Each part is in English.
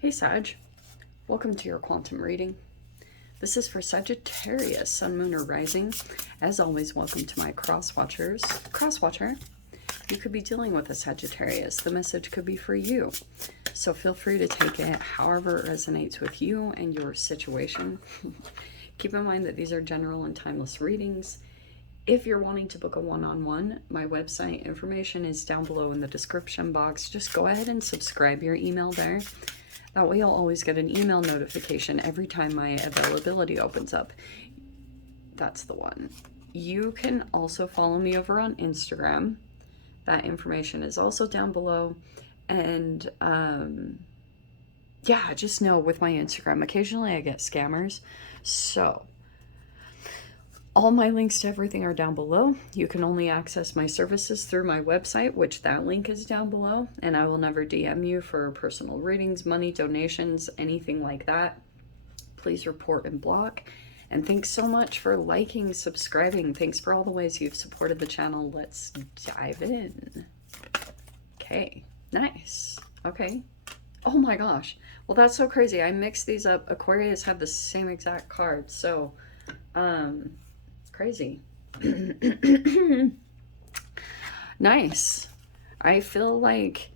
Hey Sag, welcome to your quantum reading. This is for Sagittarius, Sun, Moon, or Rising. As always, welcome to my cross-watchers. Cross-watcher, you could be dealing with a Sagittarius. The message could be for you. So feel free to take it however it resonates with you and your situation. Keep in mind that these are general and timeless readings. If you're wanting to book a one-on-one, my website information is down below in the description box. Just go ahead and subscribe your email there. That way you'll always get an email notification every time my availability opens up. That's the one. You can also follow me over on Instagram. That information is also down below. And yeah, just know with my Instagram, occasionally I get scammers. So all my links to everything are down below. You can only access my services through my website, which that link is down below. And I will never DM you for personal readings, money, donations, anything like that. Please report and block. And thanks so much for liking, subscribing. Thanks for all the ways you've supported the channel. Let's dive in. Okay, nice. Okay. Oh my gosh. Well, that's so crazy. I mixed these up. Aquarius had the same exact card. So, crazy. Nice. I feel like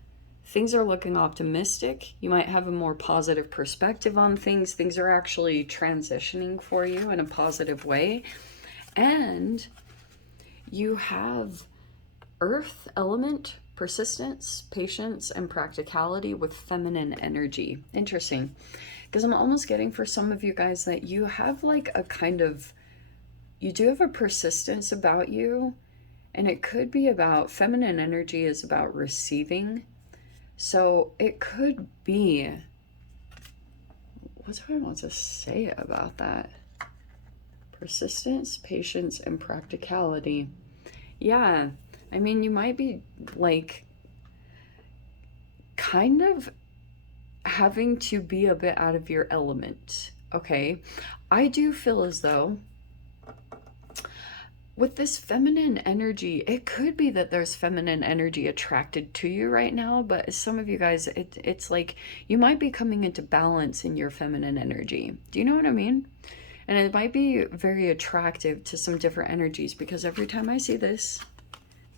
things are looking optimistic. You might have a more positive perspective on things. Things are actually transitioning for you in a positive way. And you have earth element, persistence, patience, and practicality with feminine energy. Interesting. Because I'm almost getting for some of you guys that you have like a kind of, you do have a persistence about you, and it could be about feminine energy is about receiving. So it could be, what do I want to say about that? Persistence, patience, and practicality. Yeah, I mean, you might be like kind of having to be a bit out of your element. Okay, I do feel as though with this feminine energy, it could be that there's feminine energy attracted to you right now, but some of you guys, it's like you might be coming into balance in your feminine energy. Do you know what I mean? And it might be very attractive to some different energies, because every time I see this,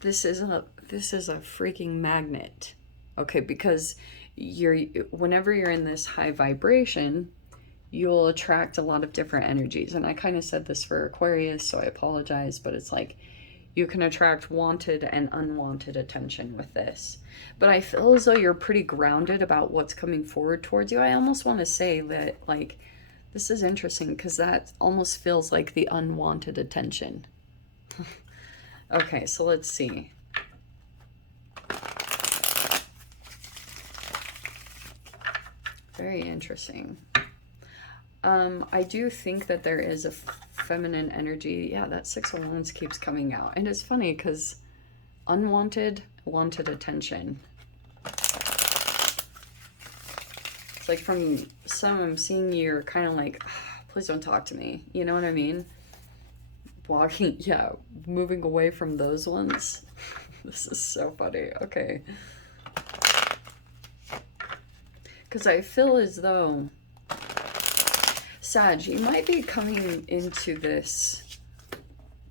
this is a freaking magnet. Okay, because whenever you're in this high vibration, you'll attract a lot of different energies. And I kind of said this for Aquarius, so I apologize, but it's like you can attract wanted and unwanted attention with this. But I feel as though you're pretty grounded about what's coming forward towards you. I almost want to say that, like, this is interesting because that almost feels like the unwanted attention. Okay, so let's see. Very interesting. I do think that there is a feminine energy. Yeah, that Six of Wands keeps coming out. And it's funny because unwanted, wanted attention. It's like from some I'm seeing you're kind of like, oh, please don't talk to me. You know what I mean? Walking, yeah, moving away from those ones. This is so funny. Okay. Because I feel as though Sag, you might be coming into this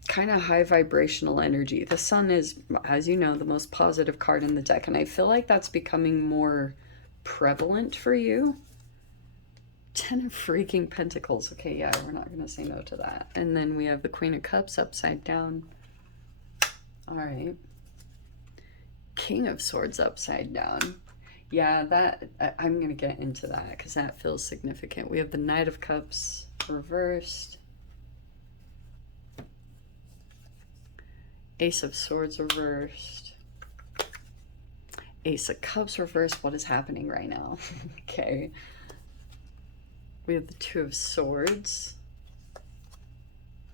kind of high vibrational energy. The Sun is, as you know, the most positive card in the deck, and I feel like that's becoming more prevalent for you. 10 of freaking Pentacles. Okay, yeah, we're not going to say no to that. And then we have the Queen of Cups upside down. All right. King of Swords upside down. Yeah, that I'm going to get into that because that feels significant. We have the Knight of Cups reversed. Ace of Swords reversed. Ace of Cups reversed. What is happening right now? Okay. We have the Two of Swords.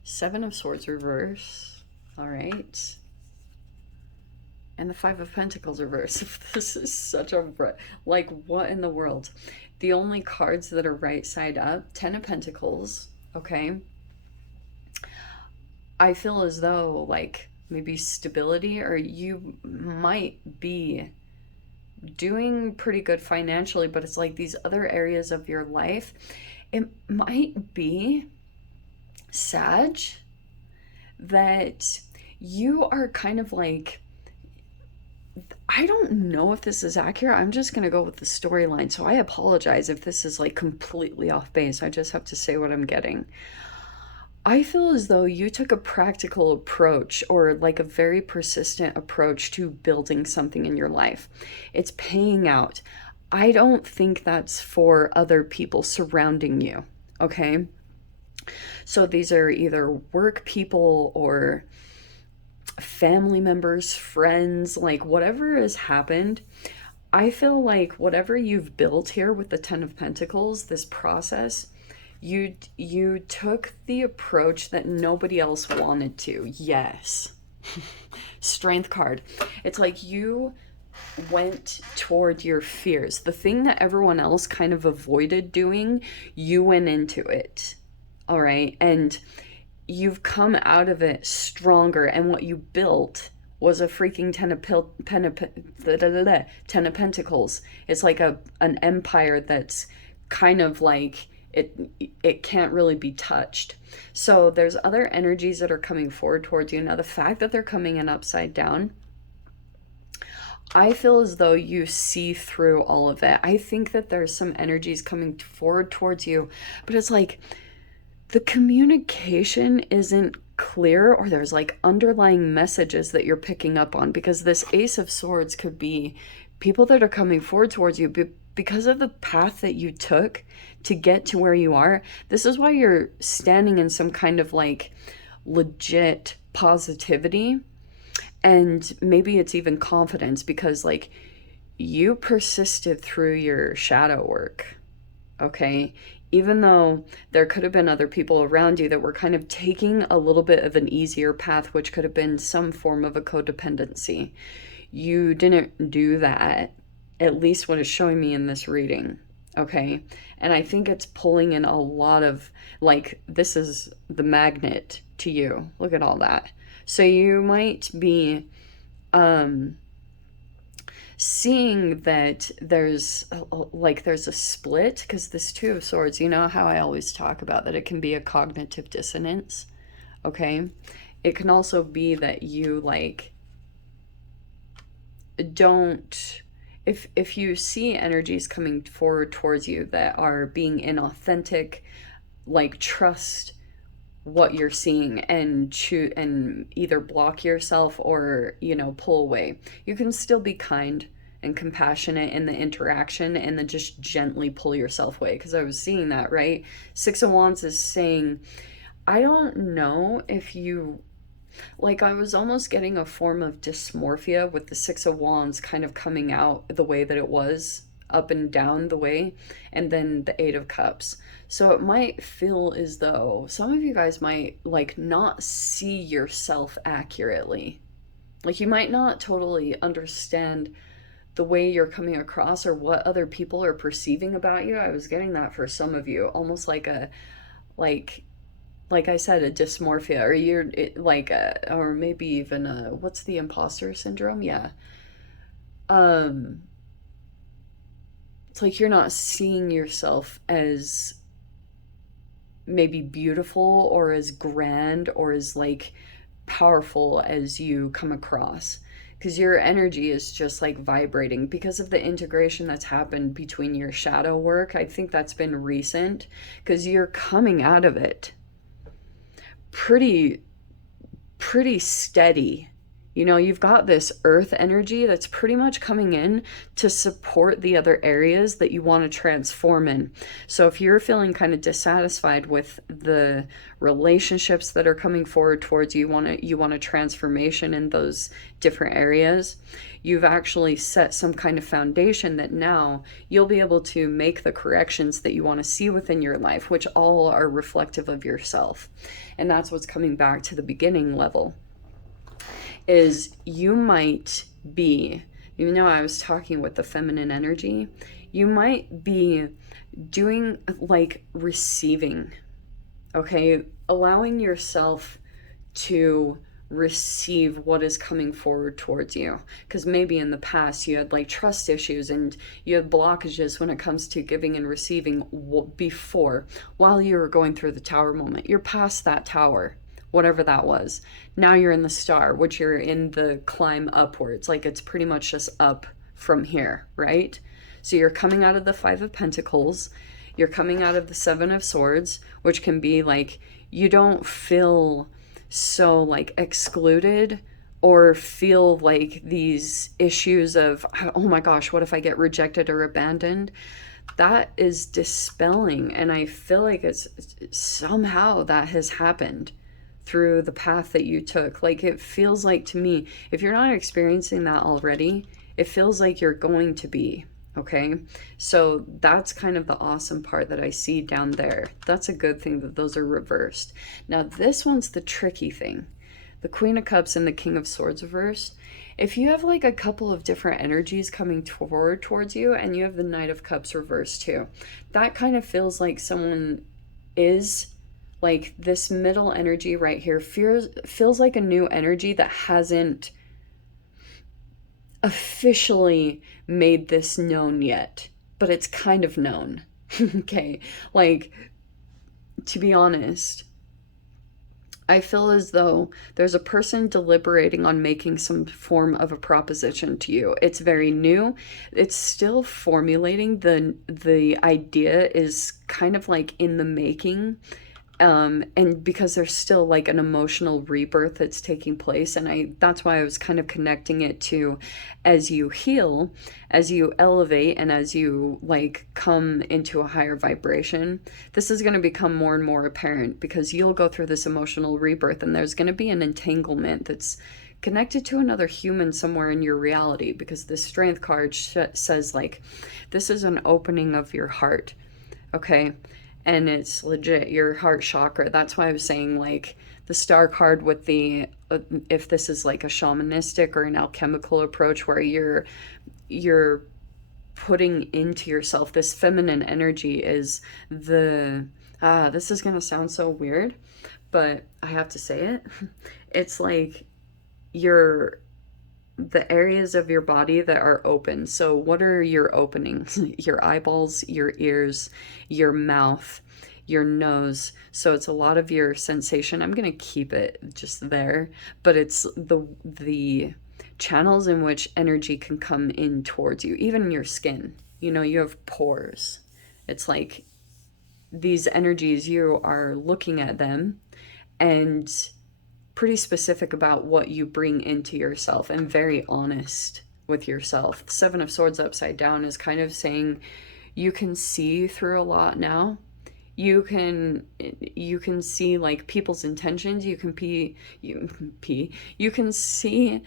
Seven of Swords reversed. All right. And the Five of Pentacles reverse. This is such a, like, what in the world? The only cards that are right side up, 10 of Pentacles, okay? I feel as though, like, maybe stability, or you might be doing pretty good financially, but it's like these other areas of your life, it might be, Sag, that you are kind of like, I don't know if this is accurate. I'm just going to go with the storyline. So I apologize if this is like completely off base. I just have to say what I'm getting. I feel as though you took a practical approach, or like a very persistent approach to building something in your life. It's paying out. I don't think that's for other people surrounding you. Okay. So these are either work people or family members, friends, like whatever has happened. I feel like whatever you've built here with the 10 of Pentacles, this process, you took the approach that nobody else wanted to. Yes. Strength card. It's like you went toward your fears. The thing that everyone else kind of avoided doing, you went into it. All right? And you've come out of it stronger, and what you built was a freaking 10 of Pentacles. It's like an empire that's kind of like it can't really be touched. So there's other energies that are coming forward towards you. Now the fact that they're coming in upside down, I feel as though you see through all of it. I think that there's some energies coming forward towards you, but it's like the communication isn't clear, or there's like underlying messages that you're picking up on, because this Ace of Swords could be people that are coming forward towards you because of the path that you took to get to where you are. This is why you're standing in some kind of like legit positivity, and maybe it's even confidence, because like you persisted through your shadow work. Okay, even though there could have been other people around you that were kind of taking a little bit of an easier path, which could have been some form of a codependency. You didn't do that, at least what is showing me in this reading. Okay, and I think it's pulling in a lot of, like, this is the magnet to you. Look at all that. So you might be seeing that there's a split, because this Two of Swords, you know how I always talk about that it can be a cognitive dissonance. Okay, it can also be that you like don't, if you see energies coming forward towards you that are being inauthentic, like, trust what you're seeing and choose and either block yourself or, you know, pull away. You can still be kind and compassionate in the interaction, and then just gently pull yourself away, because I was seeing that, right? Six of Wands is saying, I don't know if you, like, I was almost getting a form of dysmorphia with the Six of Wands kind of coming out the way that it was, up and down the way, and then the Eight of Cups. So it might feel as though some of you guys might like not see yourself accurately. Like, you might not totally understand the way you're coming across or what other people are perceiving about you. I was getting that for some of you, almost like a, like I said, a dysmorphia, or you're like a, or maybe even a, what's the imposter syndrome? Yeah. It's like you're not seeing yourself as maybe beautiful or as grand or as like powerful as you come across, because your energy is just like vibrating because of the integration that's happened between your shadow work. I think that's been recent, because you're coming out of it pretty steady. You know, you've got this earth energy that's pretty much coming in to support the other areas that you want to transform in. So if you're feeling kind of dissatisfied with the relationships that are coming forward towards you, you want a transformation in those different areas, you've actually set some kind of foundation that now you'll be able to make the corrections that you want to see within your life, which all are reflective of yourself. And that's what's coming back to the beginning level. Is you might be, even though I was talking with the feminine energy, you might be doing like receiving, okay? Allowing yourself to receive what is coming forward towards you. Because maybe in the past you had like trust issues and you had blockages when it comes to giving and receiving before, while you were going through the tower moment. You're past that tower, whatever that was. Now you're in the star, which you're in the climb upwards. Like it's pretty much just up from here, right? So you're coming out of the Five of Pentacles. You're coming out of the Seven of Swords, which can be like, you don't feel so like excluded or feel like these issues of, oh my gosh, what if I get rejected or abandoned? That is dispelling. And I feel like it's somehow that has happened through the path that you took. Like it feels like to me, if you're not experiencing that already, it feels like you're going to be. Okay, so that's kind of the awesome part that I see down there. That's a good thing that those are reversed. Now this one's the tricky thing. The Queen of Cups and the King of Swords reversed. If you have like a couple of different energies coming towards you, and you have the Knight of Cups reversed too, that kind of feels like someone is like this middle energy right here feels like a new energy that hasn't officially made this known yet, but it's kind of known. Okay, like, to be honest, I feel as though there's a person deliberating on making some form of a proposition to you. It's very new. It's still formulating. The idea is kind of like in the making. And because there's still like an emotional rebirth that's taking place, and that's why I was kind of connecting it to, as you heal, as you elevate, and as you like come into a higher vibration, this is going to become more and more apparent, because you'll go through this emotional rebirth and there's going to be an entanglement that's connected to another human somewhere in your reality, because the Strength card says like, this is an opening of your heart. Okay, and it's legit your heart chakra. That's why I was saying like the Star card with the if this is like a shamanistic or an alchemical approach where you're putting into yourself this feminine energy, is the this is gonna sound so weird, but I have to say it. It's like the areas of your body that are open. So what are your openings? Your eyeballs, your ears, your mouth, your nose. So it's a lot of your sensation. I'm going to keep it just there, but it's the channels in which energy can come in towards you, even your skin. You know, you have pores. It's like these energies, you are looking at them and pretty specific about what you bring into yourself and very honest with yourself. The Seven of Swords upside down is kind of saying you can see through a lot now. You can see like people's intentions. You can see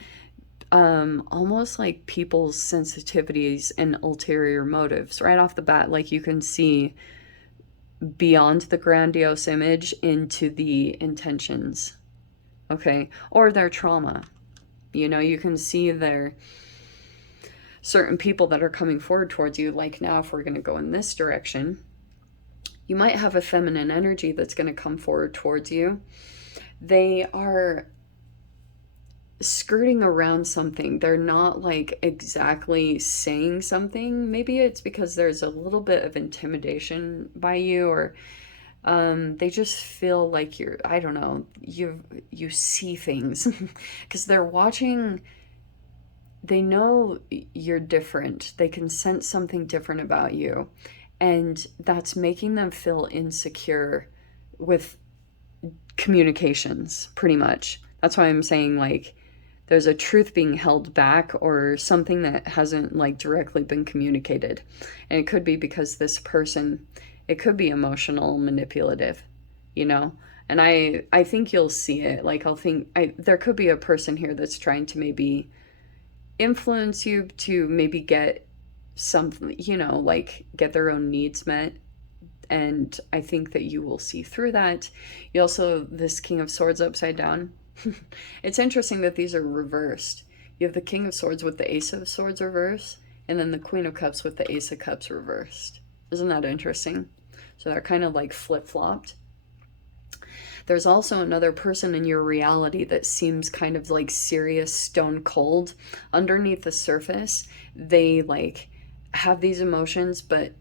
almost like people's sensitivities and ulterior motives right off the bat. Like you can see beyond the grandiose image into the intentions. Okay, or their trauma. You know, you can see their certain people that are coming forward towards you. Like now, if we're going to go in this direction, you might have a feminine energy that's going to come forward towards you. They are skirting around something. They're not like exactly saying something. Maybe it's because there's a little bit of intimidation by you, or they just feel like you're, I don't know, you see things because they're watching. They know you're different. They can sense something different about you, and that's making them feel insecure with communications, pretty much. That's why I'm saying like there's a truth being held back, or something that hasn't like directly been communicated. And it could be because this person, it could be emotional, manipulative, you know? And I think you'll see it. Like there could be a person here that's trying to maybe influence you to maybe get something, you know, like get their own needs met. And I think that you will see through that. You also, this King of Swords upside down. It's interesting that these are reversed. You have the King of Swords with the Ace of Swords reversed, and then the Queen of Cups with the Ace of Cups reversed. Isn't that interesting? So they're kind of like flip-flopped. There's also another person in your reality that seems kind of like serious, stone cold. Underneath the surface, they like have these emotions, but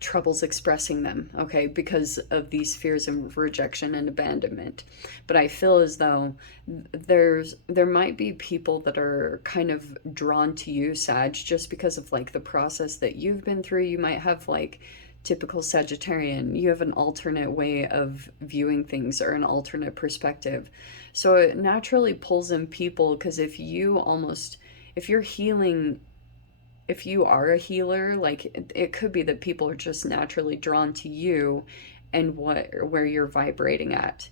troubles expressing them, okay, because of these fears of rejection and abandonment. But I feel as though there might be people that are kind of drawn to you, Sag, just because of like the process that you've been through. You might have like typical Sagittarian, you have an alternate way of viewing things or an alternate perspective. So it naturally pulls in people because if you're healing, if you are a healer, like it could be that people are just naturally drawn to you and where you're vibrating at.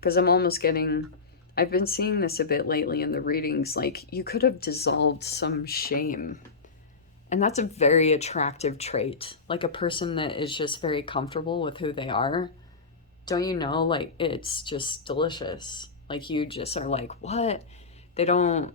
Because I've been seeing this a bit lately in the readings, like you could have dissolved some shame. And that's a very attractive trait. Like a person that is just very comfortable with who they are. Don't you know? Like it's just delicious. Like you just are like, what? They don't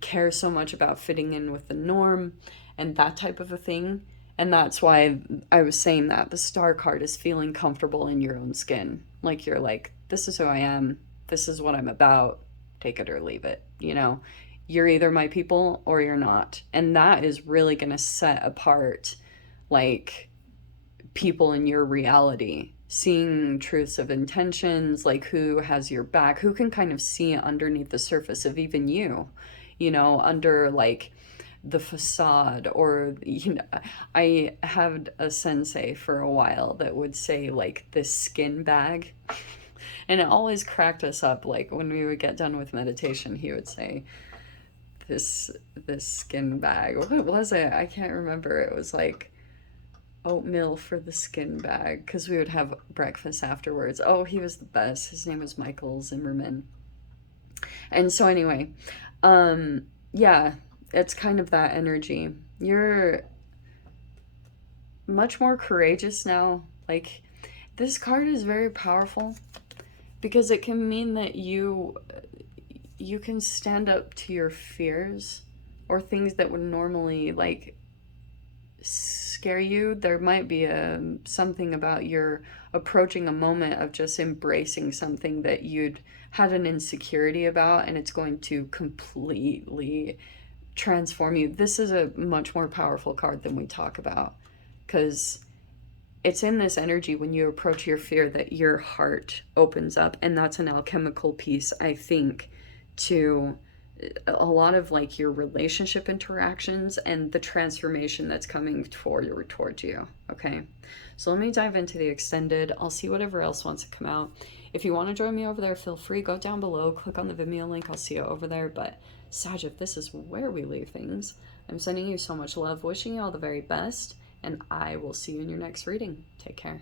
care so much about fitting in with the norm and that type of a thing. And that's why I was saying that the star card is feeling comfortable in your own skin. Like you're like, this is who I am. This is what I'm about. Take it or leave it. You know, you're either my people or you're not. And that is really going to set apart like people in your reality, seeing truths of intentions, like who has your back, who can kind of see underneath the surface of even you, you know, under like the facade. Or you know, I had a sensei for a while that would say like this skin bag, and it always cracked us up. Like when we would get done with meditation, he would say this skin bag, what was it? I can't remember. It was like oatmeal for the skin bag because we would have breakfast afterwards. Oh, he was the best. His name was Michael Zimmerman. And so anyway, yeah, it's kind of that energy. You're much more courageous now. Like this card is very powerful because it can mean that you can stand up to your fears or things that would normally like scare you. There might be something about your approaching a moment of just embracing something that you'd had an insecurity about, and it's going to completely transform you. This is a much more powerful card than we talk about because it's in this energy when you approach your fear that your heart opens up, and that's an alchemical piece, I think, to a lot of like your relationship interactions and the transformation that's coming towards you. Okay, so let me dive into the extended. I'll see whatever else wants to come out. If you want to join me over there, feel free, go down below, click on the Vimeo link. I'll see you over there. But Sag, if this is where we leave things, I'm sending you so much love, wishing you all the very best, and I will see you in your next reading. Take care.